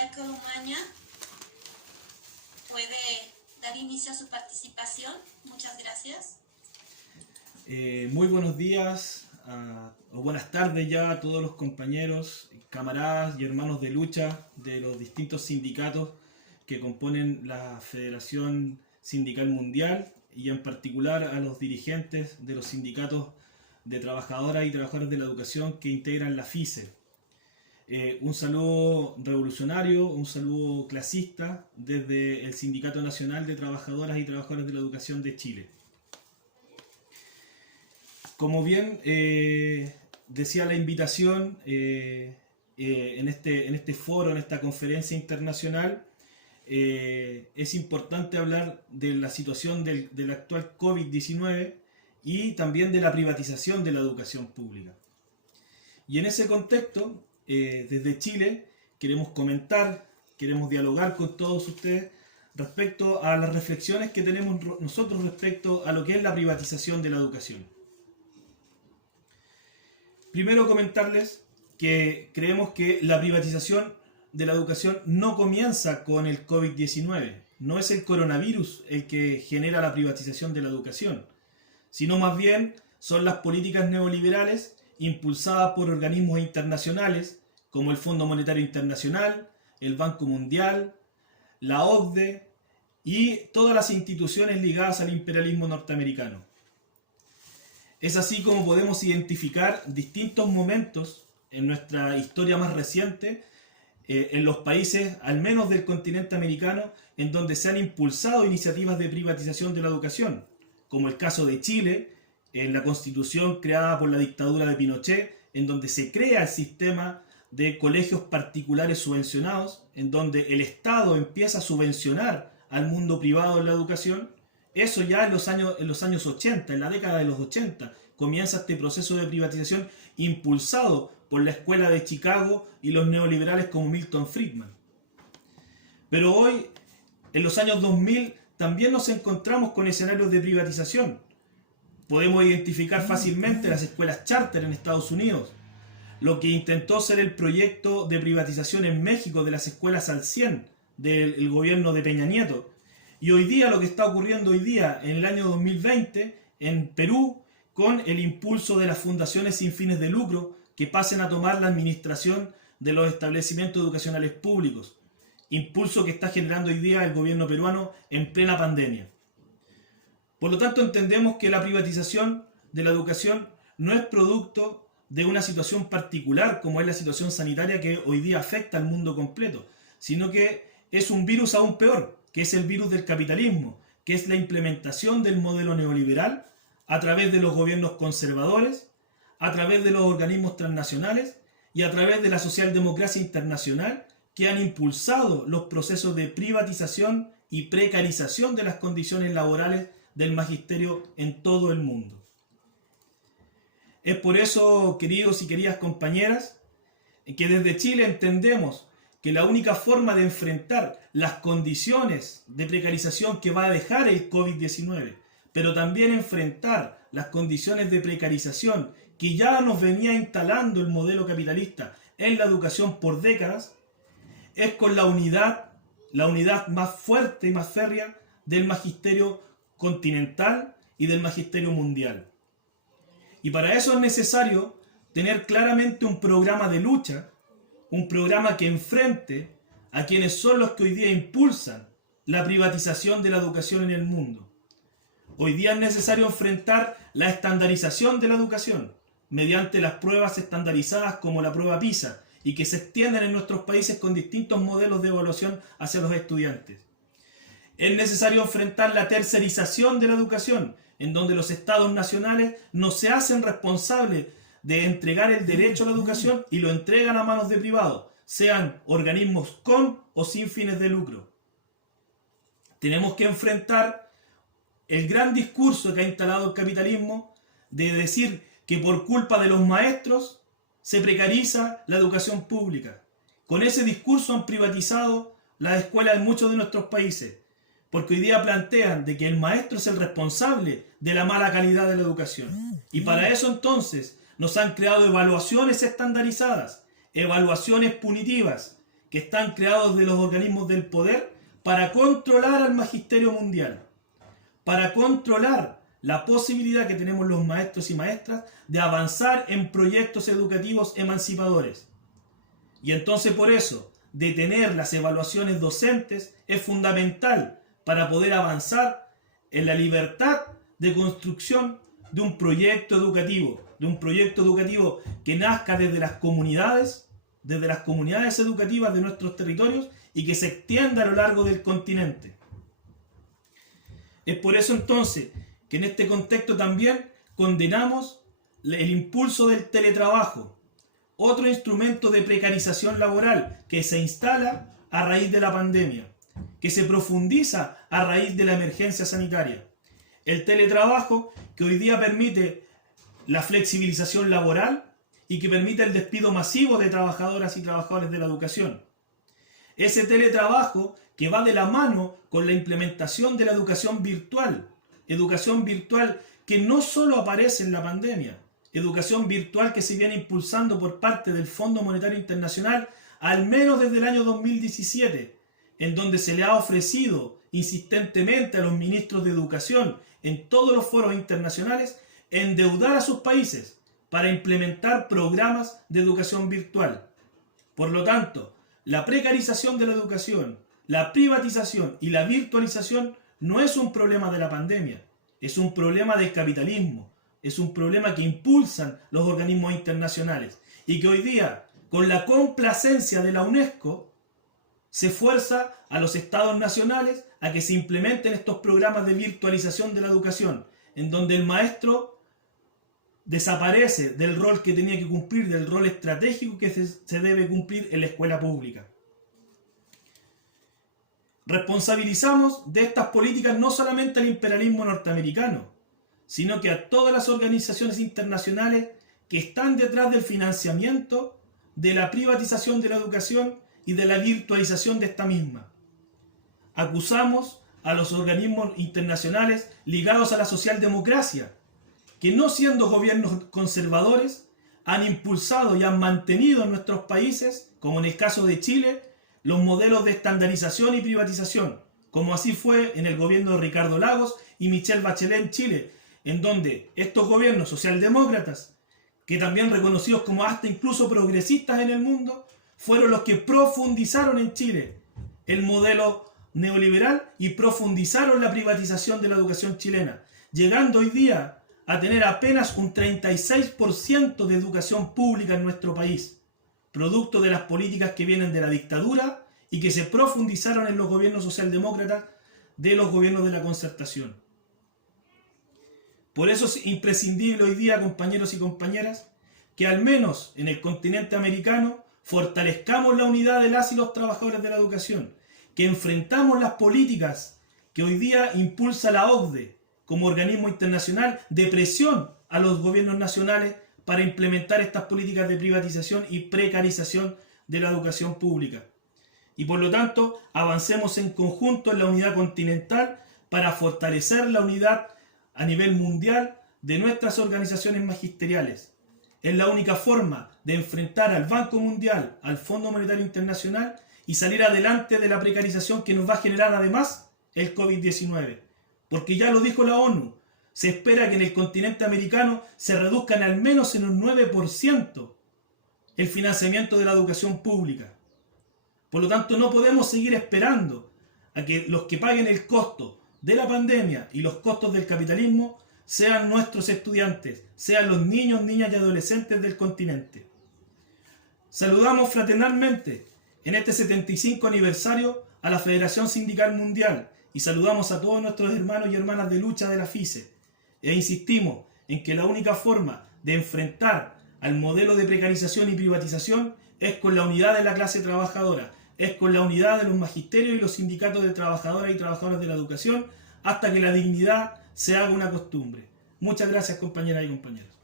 Michael Umaña puede dar inicio a su participación. Muchas gracias. Muy buenos días o buenas tardes ya a todos los compañeros, camaradas y hermanos de lucha de los distintos sindicatos que componen la Federación Sindical Mundial y en particular a los dirigentes de los sindicatos de trabajadoras y trabajadores de la educación que integran la FICE. Un saludo revolucionario, un saludo clasista desde el Sindicato Nacional de Trabajadoras y Trabajadores de la Educación de Chile. Como bien decía la invitación en este foro, en esta conferencia internacional, es importante hablar de la situación del actual COVID-19 y también de la privatización de la educación pública. Y en ese contexto, desde Chile, queremos comentar, queremos dialogar con todos ustedes respecto a las reflexiones que tenemos nosotros respecto a lo que es la privatización de la educación. Primero comentarles que creemos que la privatización de la educación no comienza con el COVID-19. No es el coronavirus el que genera la privatización de la educación, sino más bien son las políticas neoliberales impulsadas por organismos internacionales como el Fondo Monetario Internacional, el Banco Mundial, la OCDE y todas las instituciones ligadas al imperialismo norteamericano. Es así como podemos identificar distintos momentos en nuestra historia más reciente en los países, al menos del continente americano, en donde se han impulsado iniciativas de privatización de la educación, como el caso de Chile, en la constitución creada por la dictadura de Pinochet, en donde se crea el sistema de colegios particulares subvencionados, en donde el Estado empieza a subvencionar al mundo privado en la educación. Eso ya en los años 80, en la década de los 80, comienza este proceso de privatización impulsado por la escuela de Chicago y los neoliberales como Milton Friedman. Pero hoy, en los años 2000, también nos encontramos con escenarios de privatización. Podemos identificar fácilmente las escuelas charter en Estados Unidos, lo que intentó ser el proyecto de privatización en México de las escuelas al 100 del gobierno de Peña Nieto. Y hoy día, lo que está ocurriendo hoy día, en el año 2020, en Perú, con el impulso de las fundaciones sin fines de lucro que pasen a tomar la administración de los establecimientos educacionales públicos. Impulso que está generando hoy día el gobierno peruano en plena pandemia. Por lo tanto, entendemos que la privatización de la educación no es producto de una situación particular como es la situación sanitaria que hoy día afecta al mundo completo, sino que es un virus aún peor, que es el virus del capitalismo, que es la implementación del modelo neoliberal a través de los gobiernos conservadores, a través de los organismos transnacionales y a través de la socialdemocracia internacional que han impulsado los procesos de privatización y precarización de las condiciones laborales del magisterio en todo el mundo. Es por eso, queridos y queridas compañeras, que desde Chile entendemos que la única forma de enfrentar las condiciones de precarización que va a dejar el COVID-19, pero también enfrentar las condiciones de precarización que ya nos venía instalando el modelo capitalista en la educación por décadas, es con la unidad más fuerte y más férrea del magisterio continental y del magisterio mundial. Y para eso es necesario tener claramente un programa de lucha, un programa que enfrente a quienes son los que hoy día impulsan la privatización de la educación en el mundo. Hoy día es necesario enfrentar la estandarización de la educación mediante las pruebas estandarizadas como la prueba PISA y que se extienden en nuestros países con distintos modelos de evaluación hacia los estudiantes. Es necesario enfrentar la tercerización de la educación, en donde los estados nacionales no se hacen responsables de entregar el derecho a la educación y lo entregan a manos de privados, sean organismos con o sin fines de lucro. Tenemos que enfrentar el gran discurso que ha instalado el capitalismo de decir que por culpa de los maestros se precariza la educación pública. Con ese discurso han privatizado las escuelas en muchos de nuestros países, porque hoy día plantean de que el maestro es el responsable de la mala calidad de la educación. Y para eso entonces nos han creado evaluaciones estandarizadas, evaluaciones punitivas, que están creados de los organismos del poder para controlar al magisterio mundial, para controlar la posibilidad que tenemos los maestros y maestras de avanzar en proyectos educativos emancipadores. Y entonces por eso, detener las evaluaciones docentes es fundamental para poder avanzar en la libertad de construcción de un proyecto educativo, que nazca desde las comunidades educativas de nuestros territorios y que se extienda a lo largo del continente. Es por eso entonces que en este contexto también condenamos el impulso del teletrabajo, otro instrumento de precarización laboral que se instala a raíz de la pandemia, que se profundiza a raíz de la emergencia sanitaria. El teletrabajo que hoy día permite la flexibilización laboral y que permite el despido masivo de trabajadoras y trabajadores de la educación. Ese teletrabajo que va de la mano con la implementación de la educación virtual que no solo aparece en la pandemia, educación virtual que se viene impulsando por parte del Fondo Monetario Internacional al menos desde el año 2017, en donde se le ha ofrecido insistentemente a los ministros de educación en todos los foros internacionales endeudar a sus países para implementar programas de educación virtual. Por lo tanto, la precarización de la educación, la privatización y la virtualización no es un problema de la pandemia, es un problema del capitalismo, es un problema que impulsan los organismos internacionales y que hoy día, con la complacencia de la UNESCO, se fuerza a los estados nacionales a que se implementen estos programas de virtualización de la educación, en donde el maestro desaparece del rol que tenía que cumplir, del rol estratégico que se debe cumplir en la escuela pública. Responsabilizamos de estas políticas no solamente al imperialismo norteamericano, sino que a todas las organizaciones internacionales que están detrás del financiamiento de la privatización de la educación y de la virtualización de esta misma. Acusamos a los organismos internacionales ligados a la socialdemocracia, que no siendo gobiernos conservadores, han impulsado y han mantenido en nuestros países, como en el caso de Chile, los modelos de estandarización y privatización, como así fue en el gobierno de Ricardo Lagos y Michelle Bachelet en Chile, en donde estos gobiernos socialdemócratas, que también reconocidos como hasta incluso progresistas en el mundo, fueron los que profundizaron en Chile el modelo neoliberal y profundizaron la privatización de la educación chilena, llegando hoy día a tener apenas un 36% de educación pública en nuestro país, producto de las políticas que vienen de la dictadura y que se profundizaron en los gobiernos socialdemócratas de los gobiernos de la concertación. Por eso es imprescindible hoy día, compañeros y compañeras, que al menos en el continente americano fortalezcamos la unidad de las y los trabajadores de la educación, que enfrentamos las políticas que hoy día impulsa la OCDE como organismo internacional de presión a los gobiernos nacionales para implementar estas políticas de privatización y precarización de la educación pública. Y por lo tanto, avancemos en conjunto en la unidad continental para fortalecer la unidad a nivel mundial de nuestras organizaciones magisteriales. Es la única forma de enfrentar al Banco Mundial, al Fondo Monetario Internacional y salir adelante de la precarización que nos va a generar además el COVID-19. Porque ya lo dijo la ONU, se espera que en el continente americano se reduzcan al menos en un 9% el financiamiento de la educación pública. Por lo tanto, no podemos seguir esperando a que los que paguen el costo de la pandemia y los costos del capitalismo sean nuestros estudiantes, sean los niños, niñas y adolescentes del continente. Saludamos fraternalmente en este 75 aniversario a la Federación Sindical Mundial y saludamos a todos nuestros hermanos y hermanas de lucha de la FICE. E insistimos en que la única forma de enfrentar al modelo de precarización y privatización es con la unidad de la clase trabajadora, es con la unidad de los magisterios y los sindicatos de trabajadoras y trabajadores de la educación, hasta que la dignidad se haga una costumbre. Muchas gracias, compañeras y compañeros.